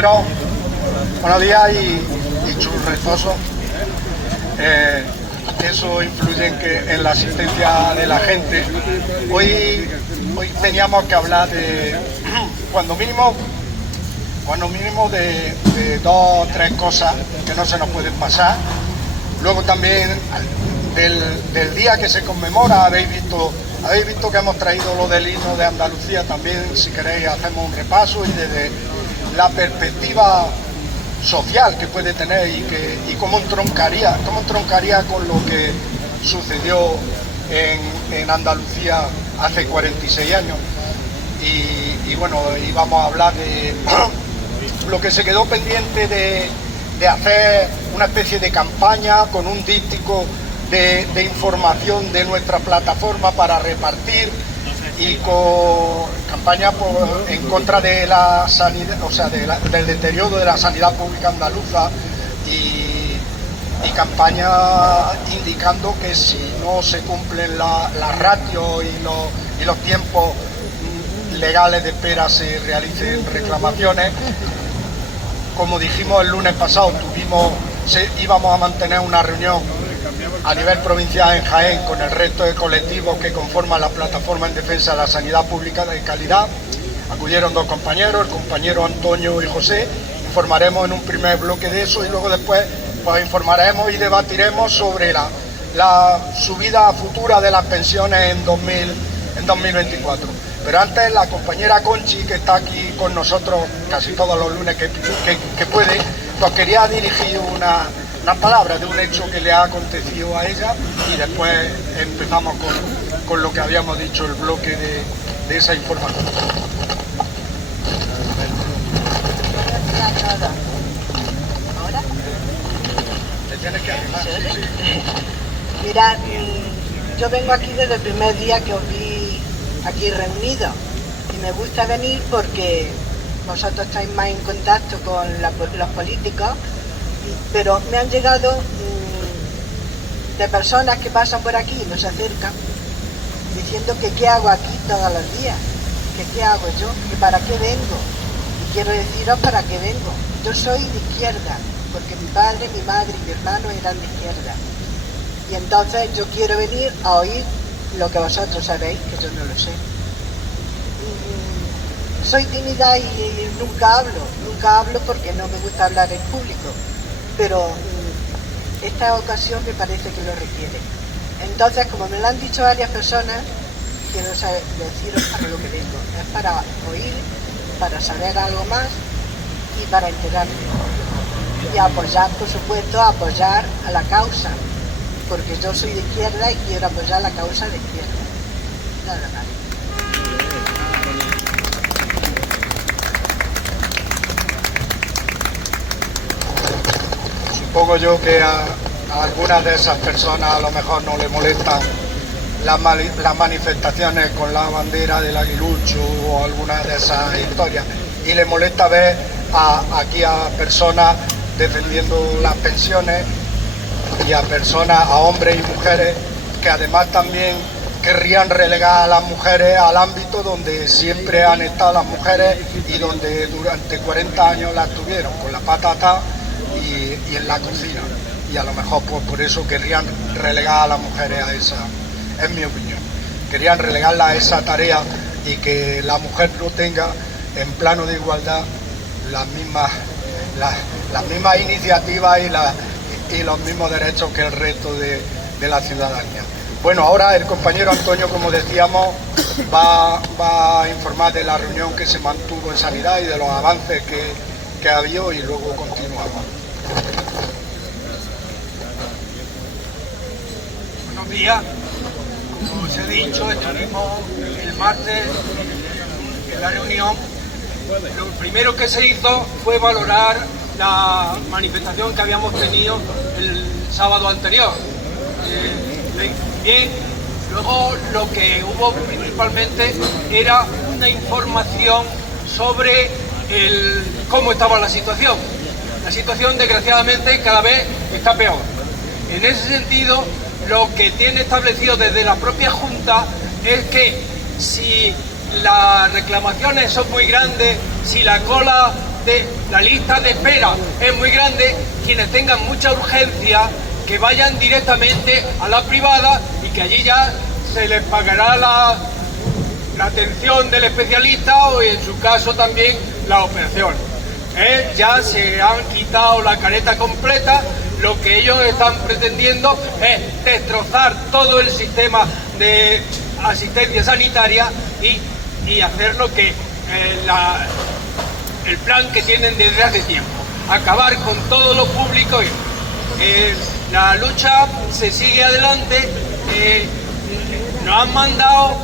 compañeros, buenos días y churrezosos. Eso influye en la asistencia de la gente. Hoy teníamos que hablar de, cuando mínimo de 2 o 3 cosas que no se nos pueden pasar. Luego también del día que se conmemora, habéis visto que hemos traído lo del himno de Andalucía también. Si queréis hacemos un repaso y desde la perspectiva social que puede tener y cómo entroncaría con lo que sucedió en Andalucía hace 46 años. Y bueno, y vamos a hablar de lo que se quedó pendiente de hacer una especie de campaña con un díptico de información de nuestra plataforma para repartir, y con campaña en contra de la sanidad, o sea, del deterioro de la sanidad pública andaluza, y campaña indicando que si no se cumplen las ratios y los tiempos legales de espera se realicen reclamaciones. Como dijimos el lunes pasado, íbamos a mantener una reunión a nivel provincial en Jaén con el resto de colectivos que conforman la plataforma en defensa de la sanidad pública de calidad. Acudieron 2 compañeros, el compañero Antonio y José. Informaremos en un primer bloque de eso y luego después pues informaremos y debatiremos sobre la subida futura de las pensiones en 2024. Pero antes, la compañera Conchi, que está aquí con nosotros casi todos los lunes que puede, pues quería dirigir unas palabras de un hecho que le ha acontecido a ella, y después empezamos con lo que habíamos dicho, el bloque de esa información. ¿Ahora? ¿Te tienes que animar? Sí. Mirad, yo vengo aquí desde el primer día que os vi aquí reunidos, y me gusta venir porque vosotros estáis más en contacto con los políticos, pero me han llegado de personas que pasan por aquí y nos acercan diciendo que qué hago aquí todos los días, que qué hago yo, que para qué vengo. Y quiero deciros para qué vengo. Yo soy de izquierda, porque mi padre, mi madre y mi hermano eran de izquierda, y entonces yo quiero venir a oír lo que vosotros sabéis, que yo no lo sé. Soy tímida y nunca hablo porque no me gusta hablar en público, pero esta ocasión me parece que lo requiere. Entonces, como me lo han dicho varias personas, quiero deciros para lo que vengo. Es para oír, para saber algo más y para enterarme. Y apoyar, por supuesto, apoyar a la causa, porque yo soy de izquierda y quiero apoyar la causa de izquierda. Nada más. Supongo yo que a algunas de esas personas a lo mejor no le molestan las manifestaciones con la bandera del aguilucho o alguna de esas historias, y le molesta ver aquí a personas defendiendo las pensiones, y a personas, a hombres y mujeres que además también querrían relegar a las mujeres al ámbito donde siempre han estado las mujeres y donde durante 40 años las tuvieron, con la pata atada y en la cocina. Y a lo mejor pues por eso querrían relegar a las mujeres a esa, es mi opinión, querían relegarla a esa tarea, y que la mujer no tenga en plano de igualdad las mismas iniciativas y los mismos derechos que el resto de la ciudadanía. Bueno, ahora el compañero Antonio, como decíamos, va a informar de la reunión que se mantuvo en sanidad y de los avances que ha habido, y luego continuamos. Buenos días. Como os he dicho, estuvimos el martes en la reunión. Lo primero que se hizo fue valorar la manifestación que habíamos tenido el sábado anterior. Bien, luego lo que hubo principalmente era una información sobre cómo estaba la situación. La situación, desgraciadamente, cada vez está peor. En ese sentido, lo que tiene establecido desde la propia Junta es que si las reclamaciones son muy grandes, si la cola la lista de espera es muy grande. Quienes tengan mucha urgencia, que vayan directamente a la privada y que allí ya se les pagará la atención del especialista o en su caso también la operación. Ya se han quitado la careta completa. Lo que ellos están pretendiendo es destrozar todo el sistema de asistencia sanitaria y hacer lo que el plan que tienen desde hace tiempo, acabar con todo lo público. La lucha se sigue adelante. Nos han mandado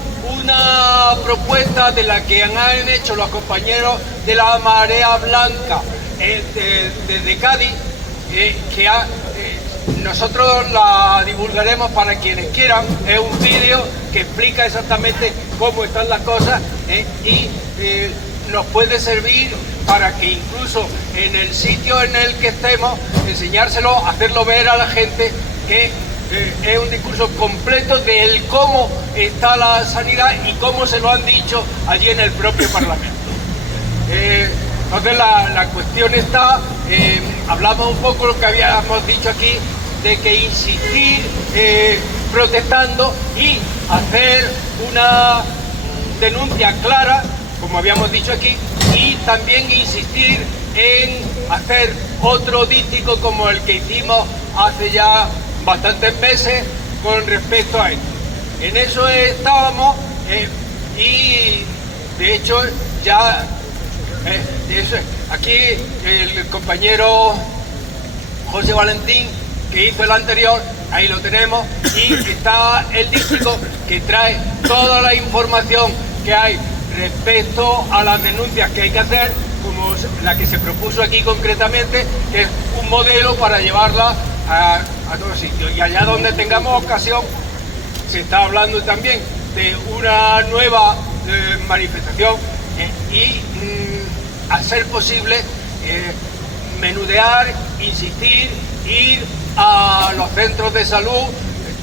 una propuesta de la que han hecho los compañeros de la Marea Blanca desde Cádiz, que nosotros la divulgaremos para quienes quieran. Es un vídeo que explica exactamente cómo están las cosas y nos puede servir para que incluso en el sitio en el que estemos, enseñárselo, hacerlo ver a la gente que es un discurso completo del cómo está la sanidad y cómo se lo han dicho allí en el propio Parlamento. Entonces la cuestión está, hablamos un poco lo que habíamos dicho aquí, de que insistir protestando y hacer una denuncia clara, como habíamos dicho aquí, y también insistir en hacer otro díptico como el que hicimos hace ya bastantes meses con respecto a esto. En eso estábamos y de hecho ya aquí el compañero José Valentín, que hizo el anterior, ahí lo tenemos, y está el díptico que trae toda la información que hay respecto a las denuncias que hay que hacer, como la que se propuso aquí concretamente, que es un modelo para llevarla a todos sitios. Y allá donde tengamos ocasión, se está hablando también de una nueva manifestación y a ser posible menudear, insistir, ir a los centros de salud,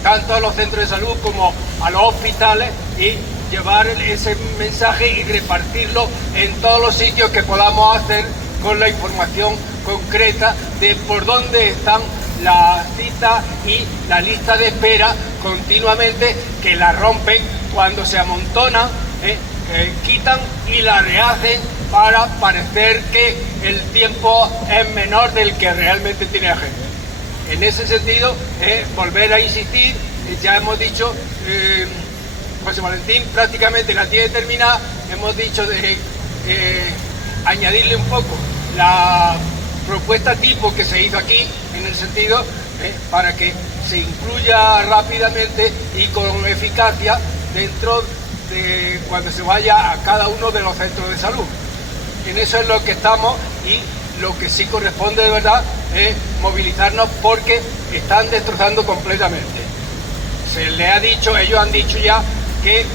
tanto a los centros de salud como a los hospitales, y llevar ese mensaje y repartirlo en todos los sitios que podamos hacer, con la información concreta de por dónde están las citas y la lista de espera continuamente, que la rompen cuando se amontonan, quitan y la rehacen para parecer que el tiempo es menor del que realmente tiene la gente. En ese sentido, volver a insistir, ya hemos dicho, José Valentín prácticamente la tiene terminada, hemos dicho de añadirle un poco la propuesta tipo que se hizo aquí, en el sentido para que se incluya rápidamente y con eficacia dentro de cuando se vaya a cada uno de los centros de salud. En eso es lo que estamos, y lo que sí corresponde de verdad es movilizarnos, porque están destrozando completamente. Se les ha dicho, ellos han dicho ya que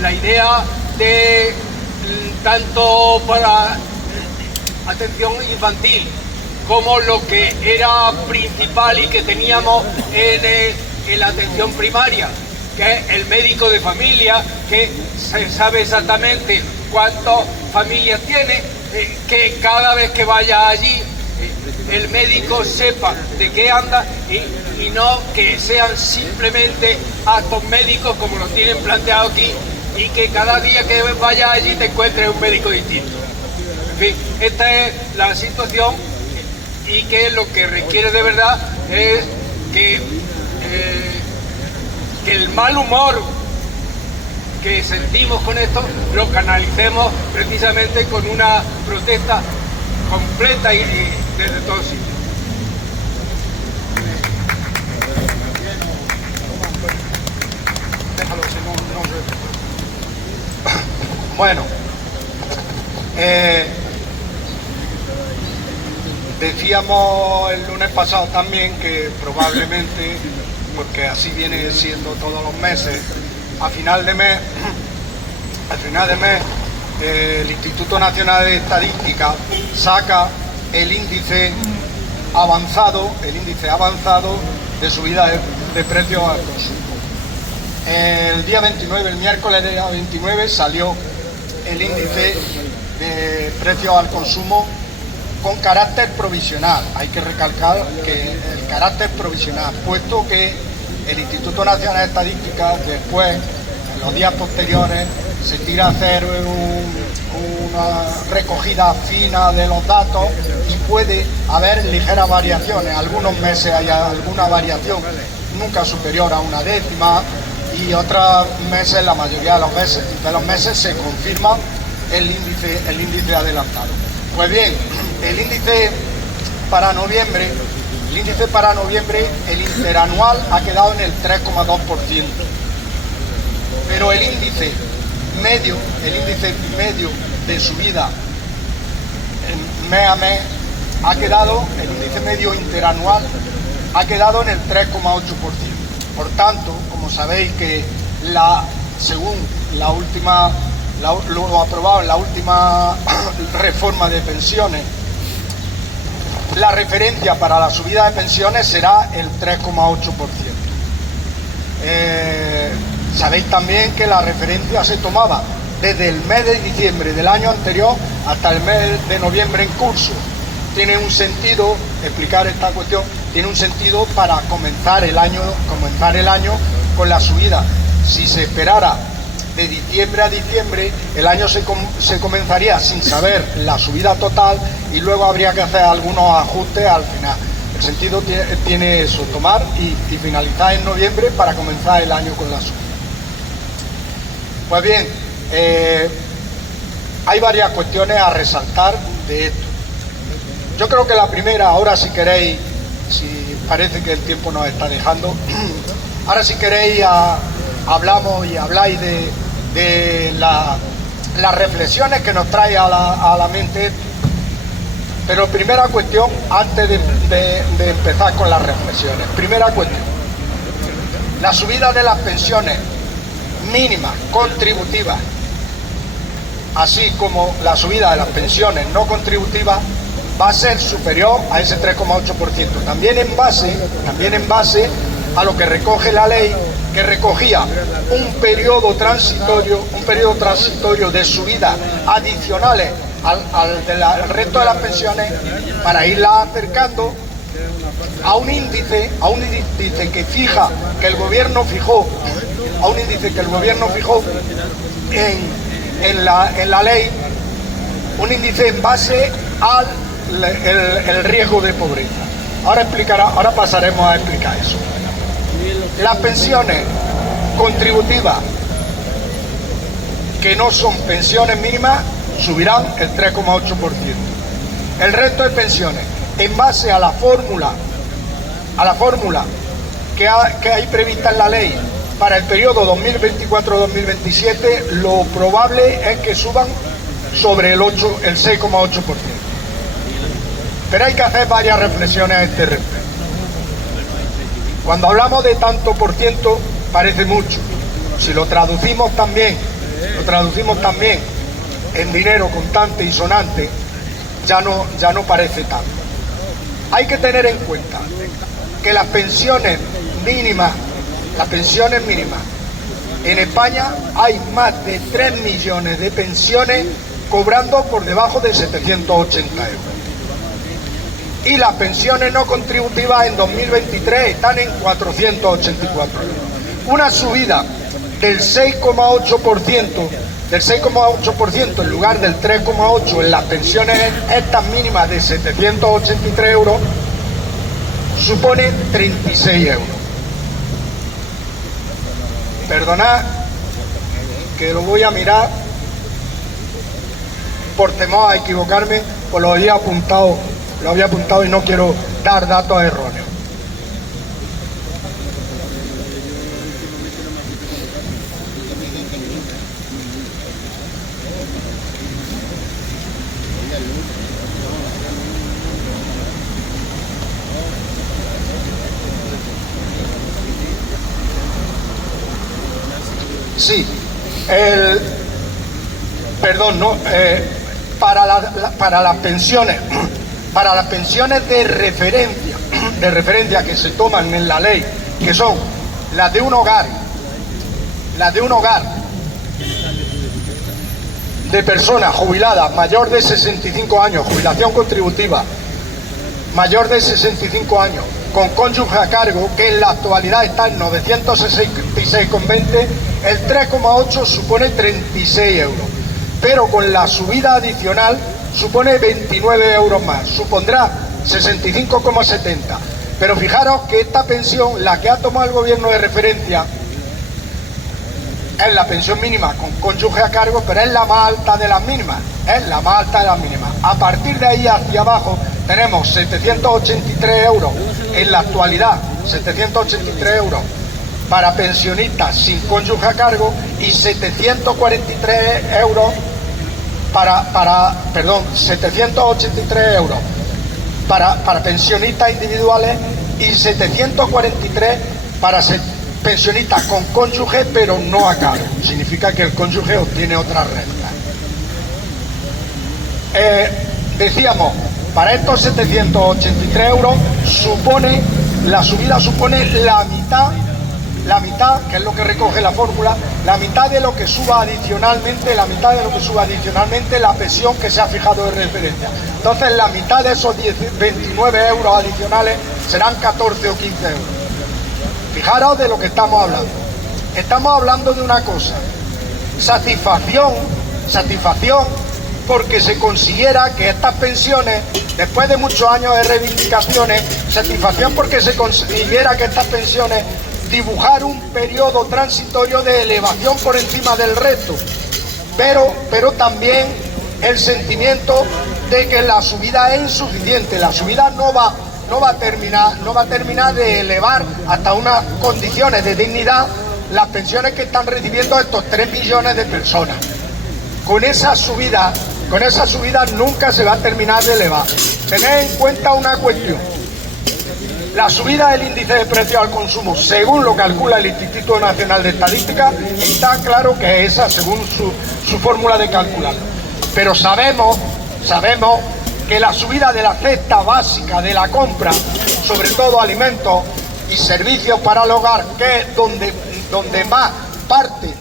la idea de tanto para atención infantil como lo que era principal y que teníamos en la atención primaria, que es el médico de familia, que se sabe exactamente cuántas familias tiene, que cada vez que vaya allí el médico sepa de qué anda, y no que sean simplemente actos médicos como lo tienen planteado aquí, y que cada día que vayas allí te encuentres un médico distinto. En fin, esta es la situación, y que lo que requiere de verdad es que el mal humor que sentimos con esto lo canalicemos precisamente con una protesta completa y desde todos sitios. Bueno, decíamos el lunes pasado también que probablemente, porque así viene siendo todos los meses, a final de mes, el Instituto Nacional de Estadística saca el índice avanzado de subida de precios al consumo. El día 29, el miércoles día 29, salió el índice de precios al consumo con carácter provisional. Hay que recalcar que el carácter provisional, puesto que el Instituto Nacional de Estadística después, en los días posteriores, se tira a hacer una recogida fina de los datos y puede haber ligeras variaciones. Algunos meses hay alguna variación nunca superior a una décima y otros meses, la mayoría de los meses se confirma el índice adelantado. Pues bien, el índice para noviembre, el interanual ha quedado en el 3,2%, pero el índice medio de subida mes a mes el índice medio interanual ha quedado en el 3,8%. Por tanto, como sabéis que según lo aprobado en la última reforma de pensiones, la referencia para la subida de pensiones será el 3,8%. Sabéis también que la referencia se tomaba desde el mes de diciembre del año anterior hasta el mes de noviembre en curso. Tiene un sentido, explicar esta cuestión, tiene un sentido para comenzar el año con la subida. Si se esperara de diciembre a diciembre, el año se comenzaría sin saber la subida total y luego habría que hacer algunos ajustes al final. El sentido tiene eso, tomar y finalizar en noviembre para comenzar el año con la subida. Pues bien, hay varias cuestiones a resaltar de esto. Yo creo que la primera, ahora si queréis, si parece que el tiempo nos está dejando, ahora si queréis hablamos y habláis de las reflexiones que nos trae a la mente. Pero primera cuestión, antes de empezar con las reflexiones, primera cuestión, la subida de las pensiones mínimas contributivas, así como la subida de las pensiones no contributivas, va a ser superior a ese 3,8%. También en base a lo que recoge la ley, que recogía un periodo transitorio de subidas adicionales al del resto de las pensiones, para irlas acercando a un índice que fija, que el gobierno fijó, en la ley, un índice en base al el riesgo de pobreza. Ahora pasaremos a explicar eso. Las pensiones contributivas, que no son pensiones mínimas, subirán el 3,8%. El resto de pensiones, en base a la fórmula que hay prevista en la ley para el periodo 2024-2027, lo probable es que suban sobre el 6,8%. Pero hay que hacer varias reflexiones a este respecto. Cuando hablamos de tanto por ciento, parece mucho. Si lo traducimos también en dinero contante y sonante, ya no parece tanto. Hay que tener en cuenta que las pensiones mínimas, en España hay más de 3 millones de pensiones cobrando por debajo de 780 euros. Y las pensiones no contributivas en 2023 están en 484 euros. Una subida del 6,8% en lugar del 3,8% en las pensiones estas mínimas de 783 euros supone 36 euros. Perdonad que lo voy a mirar por temor a equivocarme, pues lo había apuntado y no quiero dar datos erróneos. Sí, para las pensiones de referencia que se toman en la ley, que son las de un hogar de personas jubiladas mayor de 65 años, jubilación contributiva, mayor de 65 años, con cónyuge a cargo, que en la actualidad está en 966,20, el 3,8 supone 36 euros. Pero con la subida adicional supone 29 euros más, supondrá 65,70. Pero fijaros que esta pensión, la que ha tomado el gobierno de referencia, es la pensión mínima con cónyuge a cargo, pero es la más alta de las mínimas, es la más alta de las mínimas. A partir de ahí hacia abajo tenemos 783 euros en la actualidad, 783 euros para pensionistas sin cónyuge a cargo y 743 euros 783 euros para pensionistas individuales y 743 para pensionistas con cónyuge pero no a cargo. Significa que el cónyuge obtiene otras rentas. Decíamos, para estos 783 euros la subida supone la mitad, que es lo que recoge la fórmula, la mitad de lo que suba adicionalmente, la pensión que se ha fijado de referencia. Entonces la mitad de esos 29 euros adicionales serán 14 o 15 euros. Fijaros de lo que estamos hablando. Estamos hablando de una cosa, satisfacción, porque se consiguiera que estas pensiones, después de muchos años de reivindicaciones, satisfacción porque se consiguiera que estas pensiones dibujar un periodo transitorio de elevación por encima del resto, pero también el sentimiento de que la subida es insuficiente, la subida no va a terminar de elevar hasta unas condiciones de dignidad las pensiones que están recibiendo estos 3 millones de personas. Con esa subida nunca se va a terminar de elevar. Tened en cuenta una cuestión. La subida del índice de precios al consumo, según lo calcula el Instituto Nacional de Estadística, está claro que es esa, según su fórmula de calcularlo. Pero sabemos que la subida de la cesta básica de la compra, sobre todo alimentos y servicios para el hogar, que es donde más parte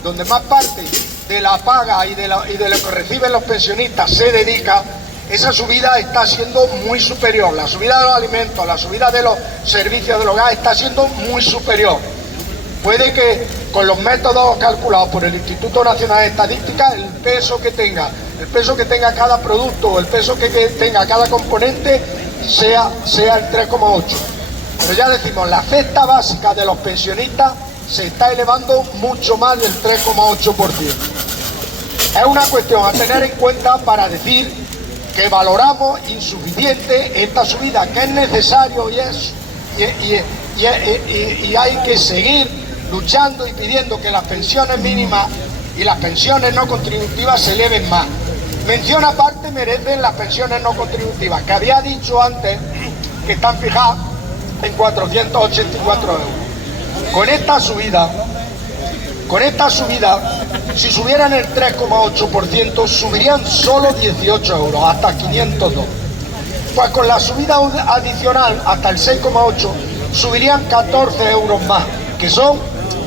de la paga y de lo que reciben los pensionistas se dedica, esa subida está siendo muy superior. La subida de los alimentos, la subida de los servicios del hogar está siendo muy superior. Puede que con los métodos calculados por el Instituto Nacional de Estadística, el peso que tenga cada producto o el peso que tenga cada componente sea el 3,8. Pero ya decimos, la cesta básica de los pensionistas se está elevando mucho más del 3,8%. Es una cuestión a tener en cuenta para decir que valoramos insuficiente esta subida, que es necesario y hay que seguir luchando y pidiendo que las pensiones mínimas y las pensiones no contributivas se eleven más. Mención aparte merecen las pensiones no contributivas, que había dicho antes que están fijadas en 484 euros. Con esta subida, si subieran el 3,8%, subirían solo 18 euros, hasta 502. Pues con la subida adicional, hasta el 6,8%, subirían 14 euros más, que son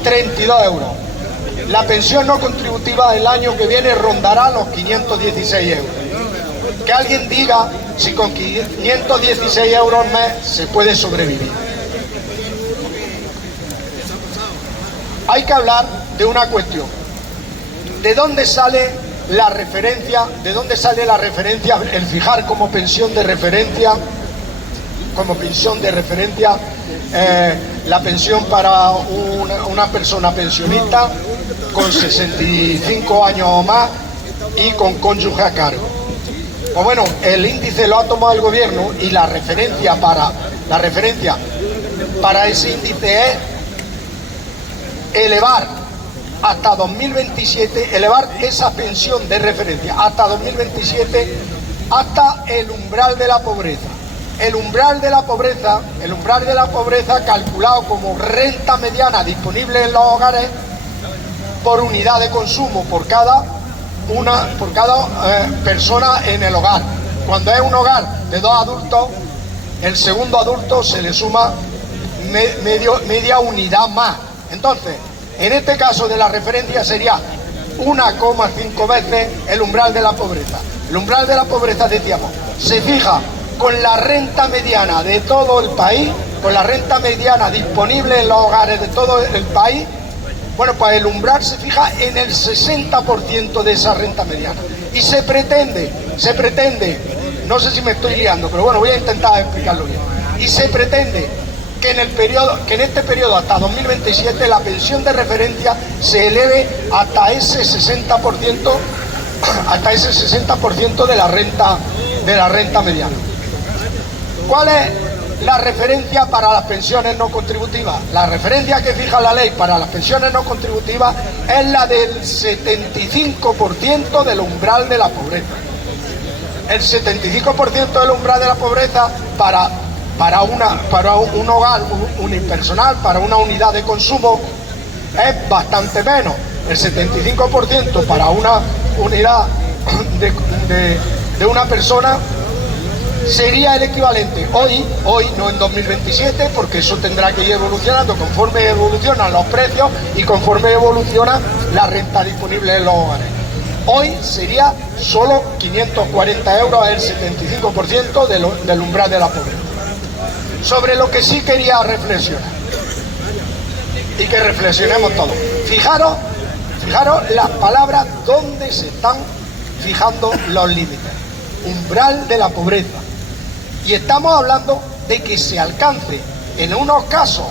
32 euros. La pensión no contributiva el año que viene rondará los 516 euros. Que alguien diga si con 516 euros mes se puede sobrevivir. Hay que hablar de una cuestión. ¿De dónde sale la referencia? El fijar como pensión de referencia, la pensión para una persona pensionista con 65 años o más y con cónyuge a cargo? Pues bueno, el índice lo ha tomado el gobierno y la referencia para ese índice es elevar hasta 2027, elevar esa pensión de referencia hasta 2027, hasta el umbral de la pobreza. El umbral de la pobreza calculado como renta mediana disponible en los hogares por unidad de consumo, por cada persona en el hogar. Cuando es un hogar de 2 adultos, el segundo adulto se le suma media unidad más. Entonces, en este caso de la referencia sería 1,5 veces el umbral de la pobreza. El umbral de la pobreza, decíamos, se fija con la renta mediana de todo el país, con la renta mediana disponible en los hogares de todo el país. Bueno, pues el umbral se fija en el 60% de esa renta mediana. Y se pretende, no sé si me estoy liando, pero bueno, voy a intentar explicarlo bien. Y se pretende que en este periodo hasta 2027 la pensión de referencia se eleve hasta ese 60%, de la renta mediana. ¿Cuál es la referencia para las pensiones no contributivas? La referencia que fija la ley para las pensiones no contributivas es la del 75% del umbral de la pobreza. El 75% del umbral de la pobreza para un hogar unipersonal, para una unidad de consumo, es bastante menos. El 75% para una unidad de una persona sería el equivalente hoy, no en 2027, porque eso tendrá que ir evolucionando conforme evolucionan los precios y conforme evoluciona la renta disponible en los hogares. Hoy sería solo 540 euros, el 75% del umbral de la pobreza. Sobre lo que sí quería reflexionar, y que reflexionemos todos. Fijaros las palabras donde se están fijando los límites. Umbral de la pobreza. Y estamos hablando de que se alcance en unos casos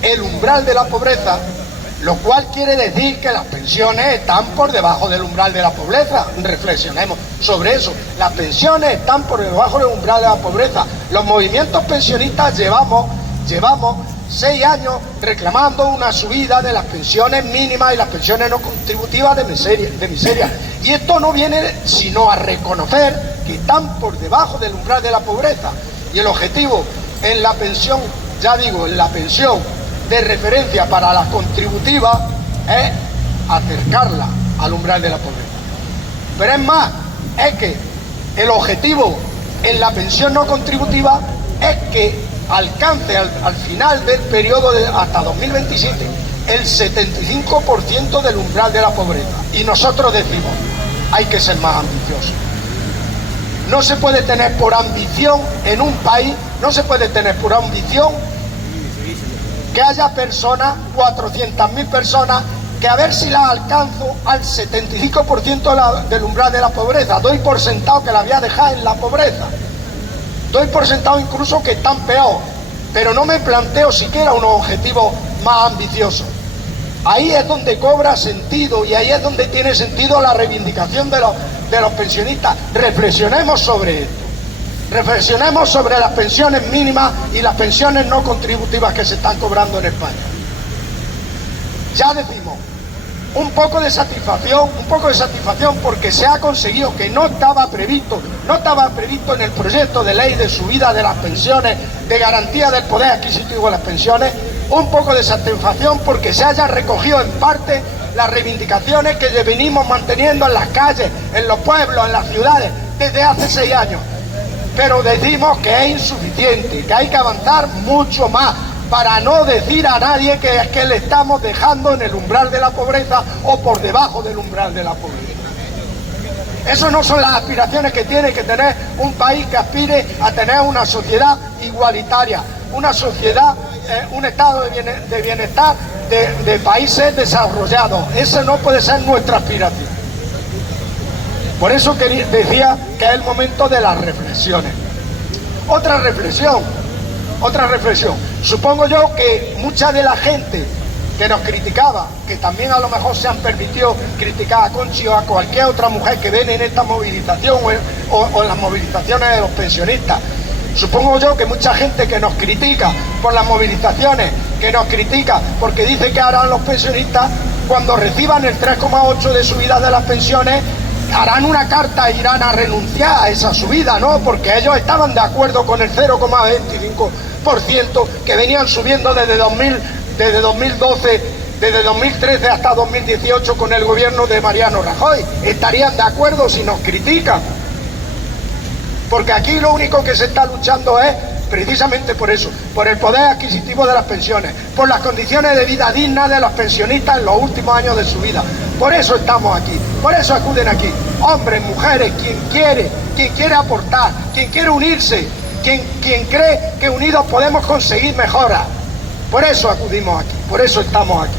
el umbral de la pobreza, lo cual quiere decir que las pensiones están por debajo del umbral de la pobreza. Reflexionemos sobre eso. Las pensiones están por debajo del umbral de la pobreza. Los movimientos pensionistas llevamos 6 años reclamando una subida de las pensiones mínimas y las pensiones no contributivas de miseria. Y esto no viene sino a reconocer que están por debajo del umbral de la pobreza. Y el objetivo en la pensión, ya digo, en la pensión de referencia para la contributiva es acercarla al umbral de la pobreza. Pero es más, es que el objetivo en la pensión no contributiva es que alcance al final del periodo hasta 2027 el 75% del umbral de la pobreza. Y nosotros decimos, hay que ser más ambiciosos. No se puede tener por ambición en un país, no se puede tener por ambición que haya personas, 400.000 personas, que a ver si las alcanzo al 75% del umbral de la pobreza. Doy por sentado que la voy a dejar en la pobreza. Doy por sentado incluso que están peor, pero no me planteo siquiera unos objetivos más ambiciosos. Ahí es donde cobra sentido y ahí es donde tiene sentido la reivindicación de los pensionistas. Reflexionemos sobre esto. Reflexionemos sobre las pensiones mínimas y las pensiones no contributivas que se están cobrando en España. Ya decimos, un poco de satisfacción porque se ha conseguido que no estaba previsto en el proyecto de ley de subida de las pensiones, de garantía del poder adquisitivo de las pensiones, un poco de satisfacción porque se haya recogido en parte las reivindicaciones que venimos manteniendo en las calles, en los pueblos, en las ciudades, desde hace 6 años. Pero decimos que es insuficiente, que hay que avanzar mucho más, para no decir a nadie que es que le estamos dejando en el umbral de la pobreza o por debajo del umbral de la pobreza. Eso no son las aspiraciones que tiene que tener un país que aspire a tener una sociedad igualitaria, una sociedad, un estado de bienestar de países desarrollados. Esa no puede ser nuestra aspiración. Por eso decía que es el momento de las reflexiones. Otra reflexión. Supongo yo que mucha de la gente que nos criticaba, que también a lo mejor se han permitido criticar a Conchi o a cualquier otra mujer que ven en esta movilización o en las movilizaciones de los pensionistas, supongo yo que mucha gente que nos critica por las movilizaciones, que nos critica porque dice que harán los pensionistas cuando reciban el 3,8 de subida de las pensiones, harán una carta e irán a renunciar a esa subida, ¿no? Porque ellos estaban de acuerdo con el 0,25% que venían subiendo desde 2012, desde 2013 hasta 2018 con el gobierno de Mariano Rajoy. Estarían de acuerdo si nos critican. Porque aquí lo único que se está luchando es precisamente por eso, por el poder adquisitivo de las pensiones, por las condiciones de vida dignas de los pensionistas en los últimos años de su vida. Por eso estamos aquí, por eso acuden aquí, hombres, mujeres, quien quiere aportar, quien quiere unirse, quien cree que unidos podemos conseguir mejoras. Por eso acudimos aquí, por eso estamos aquí.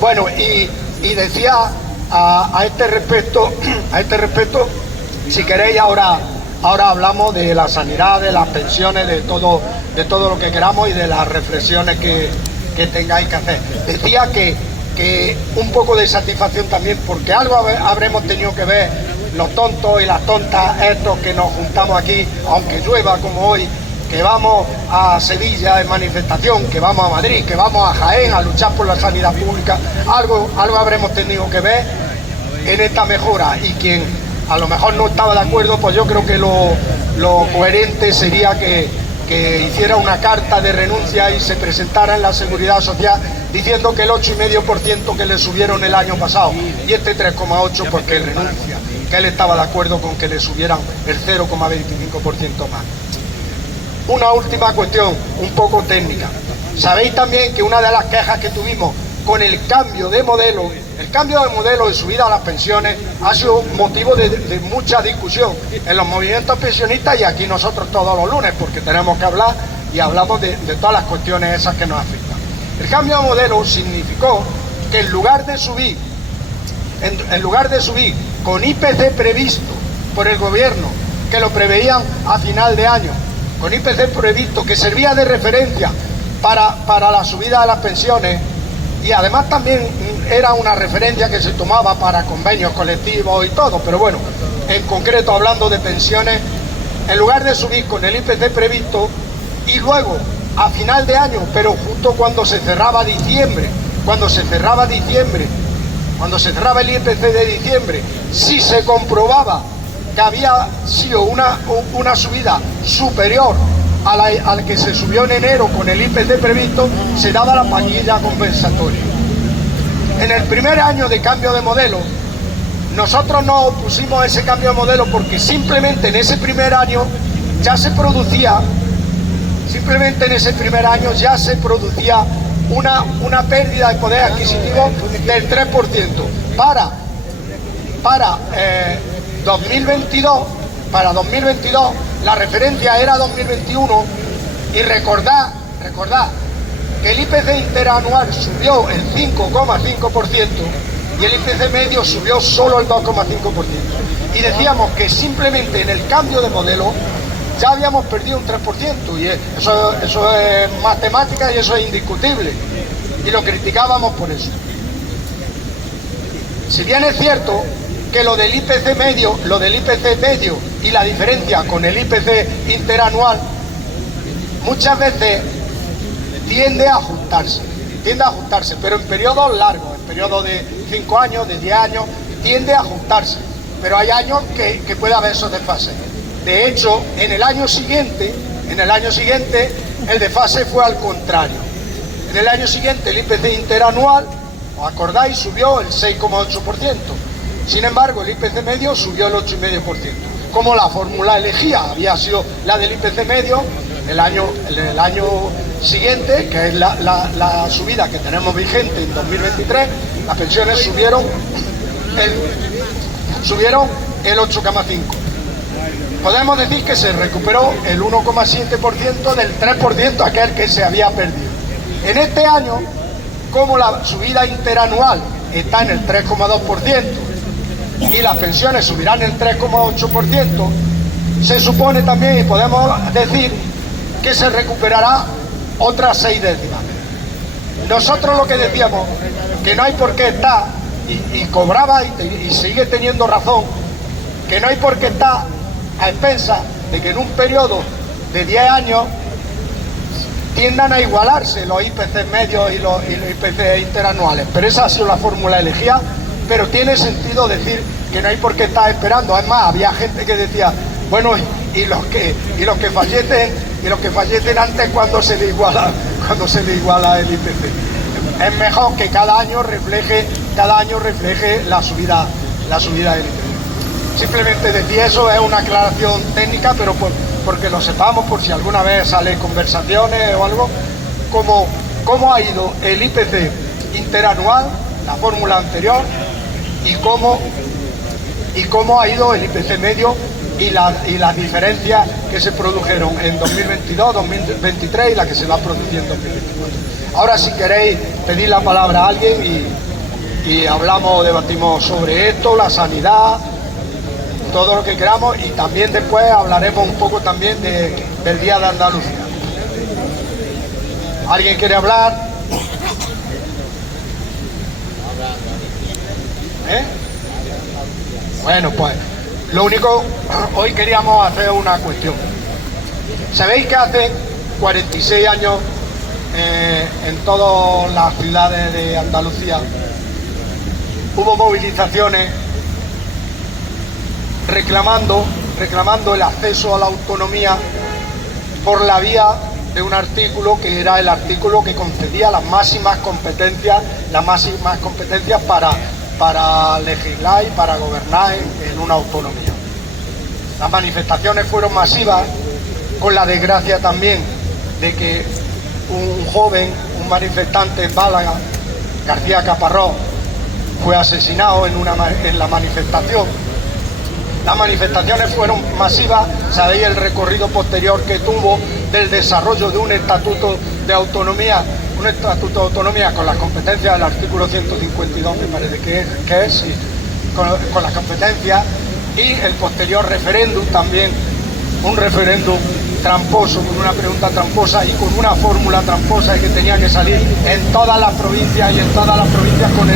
Bueno, y decía a este respecto, si queréis ahora hablamos de la sanidad, de las pensiones, de todo lo que queramos y de las reflexiones que tengáis que hacer. Decía que un poco de satisfacción también, porque algo habremos tenido que ver los tontos y las tontas estos que nos juntamos aquí, aunque llueva como hoy, que vamos a Sevilla en manifestación, que vamos a Madrid, que vamos a Jaén a luchar por la sanidad pública. Algo habremos tenido que ver en esta mejora, y quien a lo mejor no estaba de acuerdo, pues yo creo que lo coherente sería que hiciera una carta de renuncia y se presentara en la Seguridad Social diciendo que el 8,5% que le subieron el año pasado y este 3,8% pues que renuncia, que él estaba de acuerdo con que le subieran el 0,25% más. Una última cuestión, un poco técnica. Sabéis también que una de las quejas que tuvimos con el cambio de modelo de subida a las pensiones ha sido motivo de mucha discusión en los movimientos pensionistas y aquí nosotros todos los lunes, porque tenemos que hablar y hablamos de todas las cuestiones esas que nos afectan. El cambio de modelo significó que en lugar de subir con IPC previsto por el gobierno, que lo preveían a final de año, con IPC previsto que servía de referencia para la subida de las pensiones, y además también era una referencia que se tomaba para convenios colectivos y todo, pero bueno, en concreto hablando de pensiones, en lugar de subir con el IPC previsto y luego a final de año, pero justo cuando se cerraba diciembre, cuando se cerraba el IPC de diciembre, si se comprobaba que había sido una subida superior a la que se subió en enero con el IPC previsto, se daba la paquilla compensatoria. En el primer año de cambio de modelo, nosotros no opusimos a ese cambio de modelo porque simplemente en ese primer año ya se producía una pérdida de poder adquisitivo del 3%. Para 2022, la referencia era 2021, y recordad que el IPC interanual subió el 5,5% y el IPC medio subió solo el 2,5%. Y decíamos que simplemente en el cambio de modelo ya habíamos perdido un 3%, y eso es matemática y eso es indiscutible, y lo criticábamos por eso. Si bien es cierto que lo del IPC medio y la diferencia con el IPC interanual muchas veces tiende a ajustarse, pero en periodos largos, en periodos de 5 años, de 10 años, tiende a ajustarse, pero hay años que puede haber esos desfases. De hecho, en el año siguiente el desfase fue al contrario. En el año siguiente el IPC interanual, ¿os acordáis?, subió el 6,8%. Sin embargo, el IPC medio subió el 8,5%. Como la fórmula elegida había sido la del IPC medio, el año siguiente, que es la subida que tenemos vigente en 2023, las pensiones subieron el 8,5%. Podemos decir que se recuperó el 1,7% del 3% aquel que se había perdido. En este año, como la subida interanual está en el 3,2%, y las pensiones subirán el 3,8%, se supone también, y podemos decir, que se recuperará otras 6 décimas. Nosotros lo que decíamos, que no hay por qué estar, y cobraba y sigue teniendo razón, que no hay por qué estar a expensas de que en un periodo de 10 años tiendan a igualarse los IPC medios y los IPC interanuales, pero esa ha sido la fórmula elegida. Pero tiene sentido decir que no hay por qué estar esperando. Además, había gente que decía, bueno, y los que fallecen antes cuando se le iguala el IPC. Es mejor que cada año refleje la subida del IPC. Simplemente decir eso, es una aclaración técnica, pero porque lo sepamos, por si alguna vez sale conversaciones o algo, cómo ha ido el IPC interanual, la fórmula anterior, y cómo ha ido el IPC medio y las diferencias que se produjeron en 2022, 2023 y la que se va a producir en 2024. Ahora, si queréis pedir la palabra a alguien y hablamos, debatimos sobre esto, la sanidad, todo lo que queramos, y también después hablaremos un poco también del Día de Andalucía. ¿Alguien quiere hablar? Bueno, pues lo único, hoy queríamos hacer una cuestión. ¿Sabéis que hace 46 años en todas las ciudades de Andalucía hubo movilizaciones reclamando el acceso a la autonomía por la vía de un artículo que era el artículo que concedía las máximas competencias para legislar y para gobernar en una autonomía? Las manifestaciones fueron masivas, con la desgracia también de que un manifestante en Málaga, García Caparrós, fue asesinado en la manifestación. Las manifestaciones fueron masivas, sabéis el recorrido posterior que tuvo del desarrollo de un estatuto de autonomía, con las competencias del artículo 152, me parece que es, sí, con las competencias, y el posterior referéndum también, un referéndum tramposo, con una pregunta tramposa y con una fórmula tramposa y que tenía que salir en todas las provincias y en todas las provincias con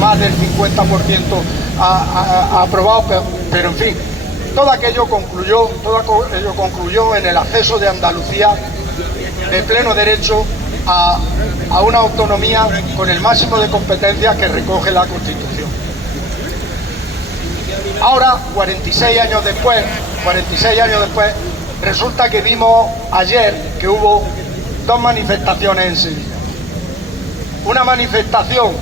más del 50% aprobado, pero en fin, todo aquello concluyó en el acceso de Andalucía de pleno derecho a una autonomía con el máximo de competencias que recoge la Constitución. Ahora, 46 años después, resulta que vimos ayer que hubo dos manifestaciones en Sevilla. Una manifestación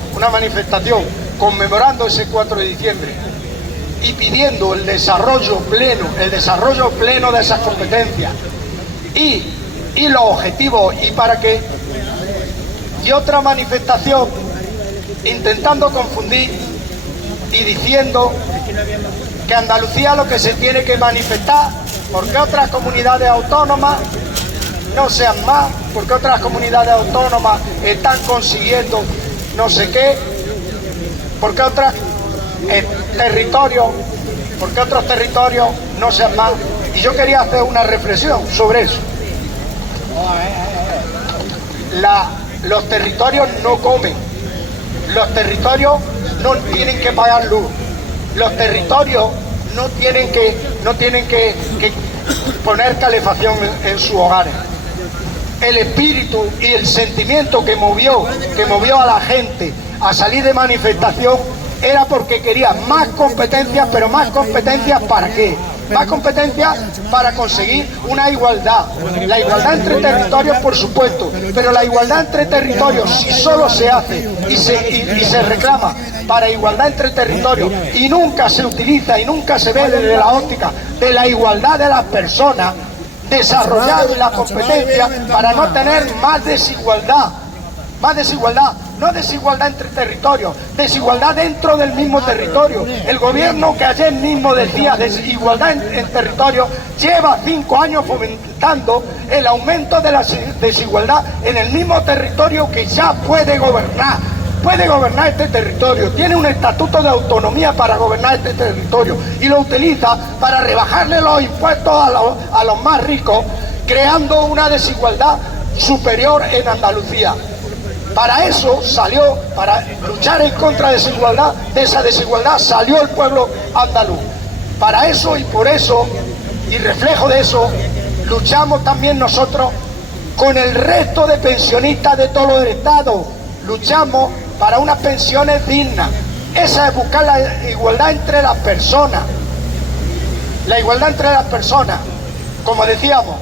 conmemorando ese 4 de diciembre y pidiendo el desarrollo pleno de esas competencias y los objetivos y otra manifestación intentando confundir y diciendo que Andalucía lo que se tiene que manifestar porque otras comunidades autónomas no sean más, porque otras comunidades autónomas están consiguiendo no sé qué, porque otros territorios no sean más. Y yo quería hacer una reflexión sobre eso. Los territorios no comen, los territorios no tienen que pagar luz, los territorios no tienen que poner calefacción en sus hogares. El espíritu y el sentimiento que movió a la gente a salir de manifestación era porque quería más competencias, pero más competencias ¿para qué? Más competencias para conseguir una igualdad. La igualdad entre territorios, por supuesto, pero la igualdad entre territorios, si solo se hace y se reclama para igualdad entre territorios y nunca se utiliza y nunca se ve desde la óptica de la igualdad de las personas, desarrollar la competencia para no tener más desigualdad, no desigualdad entre territorios, desigualdad dentro del mismo territorio. El gobierno que ayer mismo decía desigualdad en territorio lleva 5 años fomentando el aumento de la desigualdad en el mismo territorio que ya puede gobernar este territorio, tiene un estatuto de autonomía para gobernar este territorio y lo utiliza para rebajarle los impuestos a los más ricos, creando una desigualdad superior en Andalucía. Para eso salió, para luchar en contra de esa desigualdad, salió el pueblo andaluz. Para eso y por eso, y reflejo de eso, luchamos también nosotros con el resto de pensionistas de todo el Estado. Luchamos para unas pensiones dignas. Esa es buscar la igualdad entre las personas. La igualdad entre las personas. como decíamos,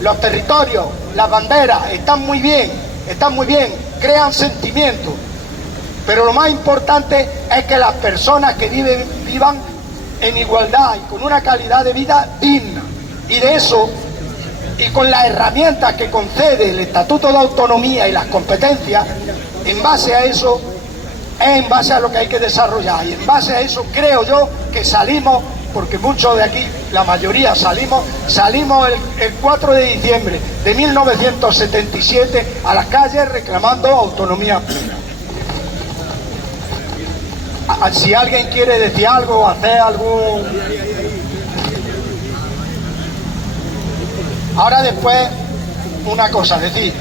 los territorios, las banderas están muy bien, crean sentimientos, pero lo más importante es que las personas que vivan en igualdad y con una calidad de vida digna. Y de eso, y con las herramientas que concede el Estatuto de Autonomía y las competencias, en base a eso, es en base a lo que hay que desarrollar. Y en base a eso creo yo que salimos, porque muchos de aquí, la mayoría salimos el 4 de diciembre de 1977 a las calles reclamando autonomía plena. Si alguien quiere decir algo o hacer algún... Ahora después, una cosa, es decir,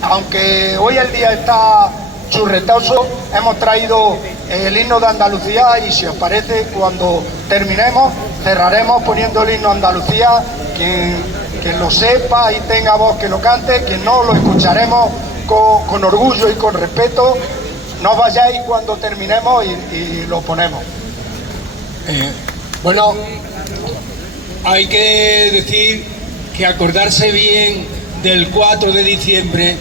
aunque hoy el día está churretoso, hemos traído el himno de Andalucía y si os parece, cuando terminemos, cerraremos poniendo el himno de Andalucía. Quien lo sepa y tenga voz que lo cante, quien no, lo escucharemos con orgullo y con respeto. No vayáis cuando terminemos y lo ponemos. Bueno, hay que decir que acordarse bien del 4 de diciembre,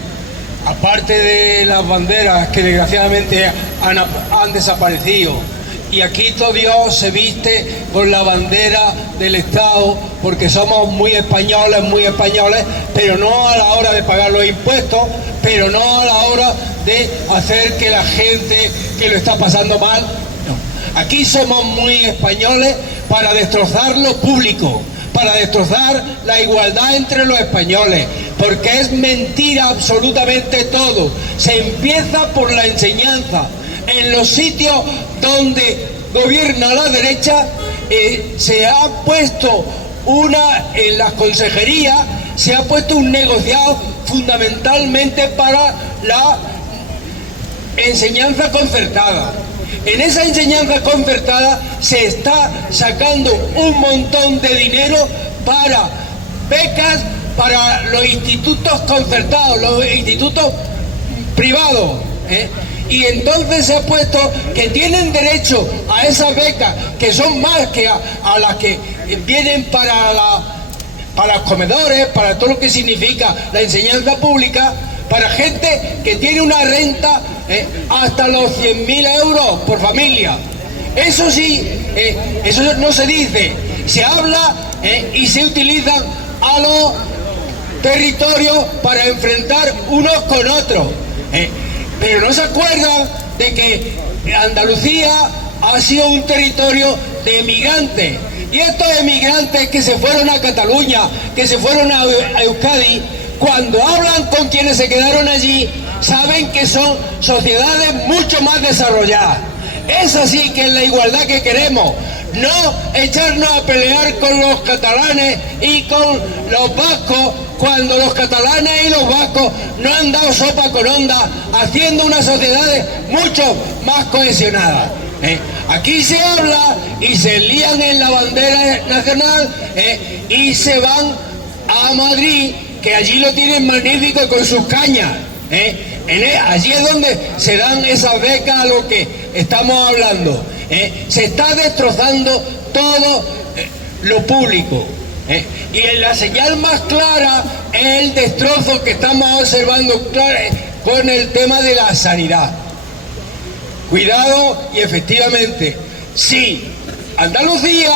aparte de las banderas que desgraciadamente han desaparecido, y aquí todo Dios se viste con la bandera del Estado porque somos muy españoles, pero no a la hora de pagar los impuestos, pero no a la hora de hacer que la gente que lo está pasando mal, no. Aquí somos muy españoles para destrozar lo público, para destrozar la igualdad entre los españoles, porque es mentira absolutamente todo. Se empieza por la enseñanza. En los sitios donde gobierna la derecha se ha puesto en las consejerías se ha puesto un negociado fundamentalmente para la enseñanza concertada. En esa enseñanza concertada se está sacando un montón de dinero para becas para los institutos concertados, los institutos privados, y entonces se ha puesto que tienen derecho a esas becas, que son más que a las que vienen para los comedores, para todo lo que significa la enseñanza pública, para gente que tiene una renta hasta los 100.000 euros por familia. Eso sí, eso no se dice, se habla y se utilizan a los territorios para enfrentar unos con otros. Pero no se acuerdan de que Andalucía ha sido un territorio de emigrantes. Y estos emigrantes que se fueron a Cataluña, que se fueron a Euskadi, cuando hablan con quienes se quedaron allí, saben que son sociedades mucho más desarrolladas. Es así que es la igualdad que queremos, no echarnos a pelear con los catalanes y con los vascos, cuando los catalanes y los vascos no han dado sopa con onda, haciendo unas sociedades mucho más cohesionadas. Aquí se habla y se lían en la bandera nacional y se van a Madrid, que allí lo tienen magnífico con sus cañas. Allí es donde se dan esas becas a lo que estamos hablando. Se está destrozando todo lo público. Y la señal más clara es el destrozo que estamos observando con el tema de la sanidad. Cuidado, y efectivamente, sí, Andalucía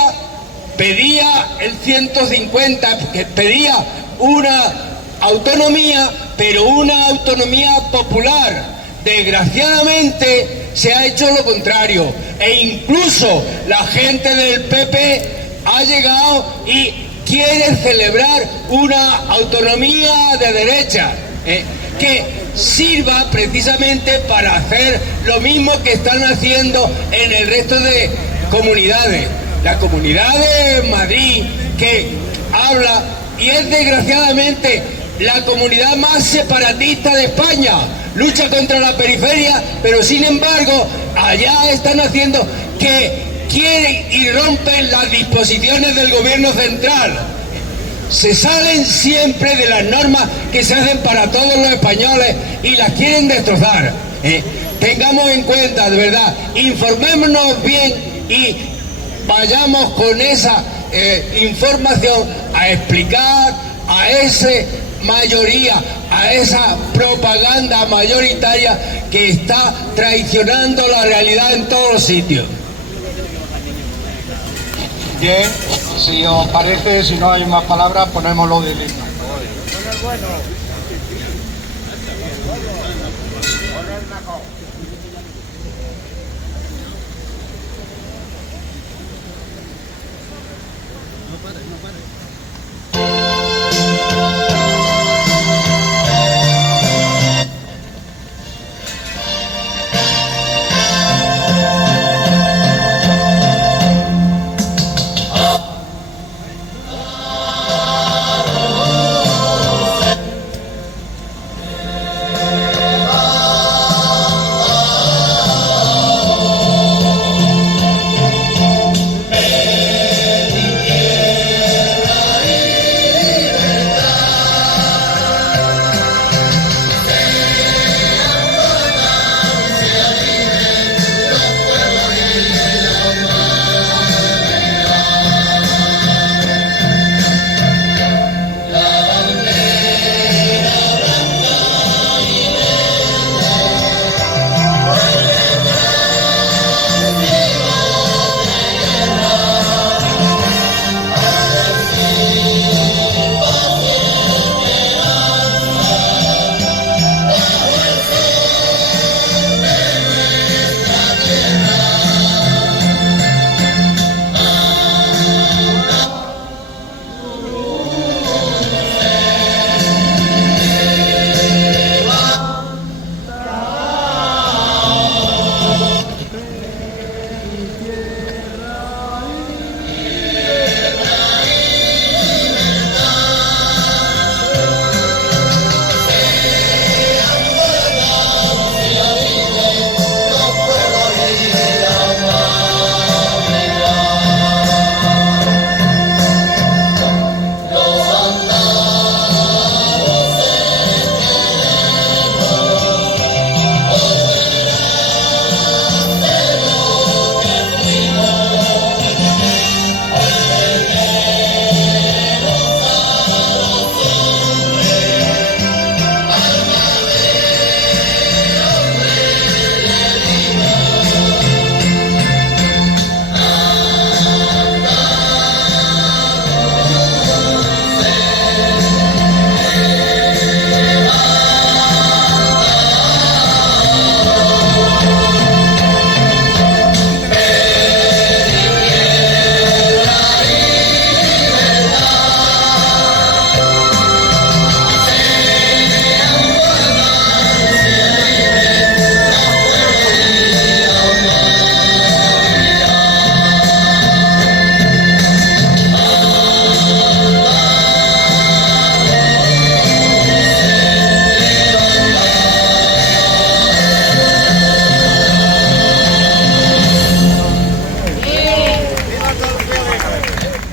pedía el 150, que pedía una autonomía, pero una autonomía popular. Desgraciadamente se ha hecho lo contrario, e incluso la gente del PP ha llegado y quiere celebrar una autonomía de derecha, que sirva precisamente para hacer lo mismo que están haciendo en el resto de comunidades. La comunidad de Madrid, que habla y es desgraciadamente la comunidad más separatista de España, lucha contra la periferia, pero sin embargo allá están haciendo que quieren y rompen las disposiciones del gobierno central. Se salen siempre de las normas que se hacen para todos los españoles y las quieren destrozar. Tengamos en cuenta, de verdad, informémonos bien y vayamos con esa información, a explicar a esa mayoría, a esa propaganda mayoritaria que está traicionando la realidad en todos los sitios. Bien, si os parece, si no hay más palabras, ponemos lo del himno.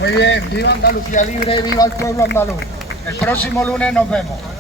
Muy bien, viva Andalucía libre, viva el pueblo andaluz. El próximo lunes nos vemos.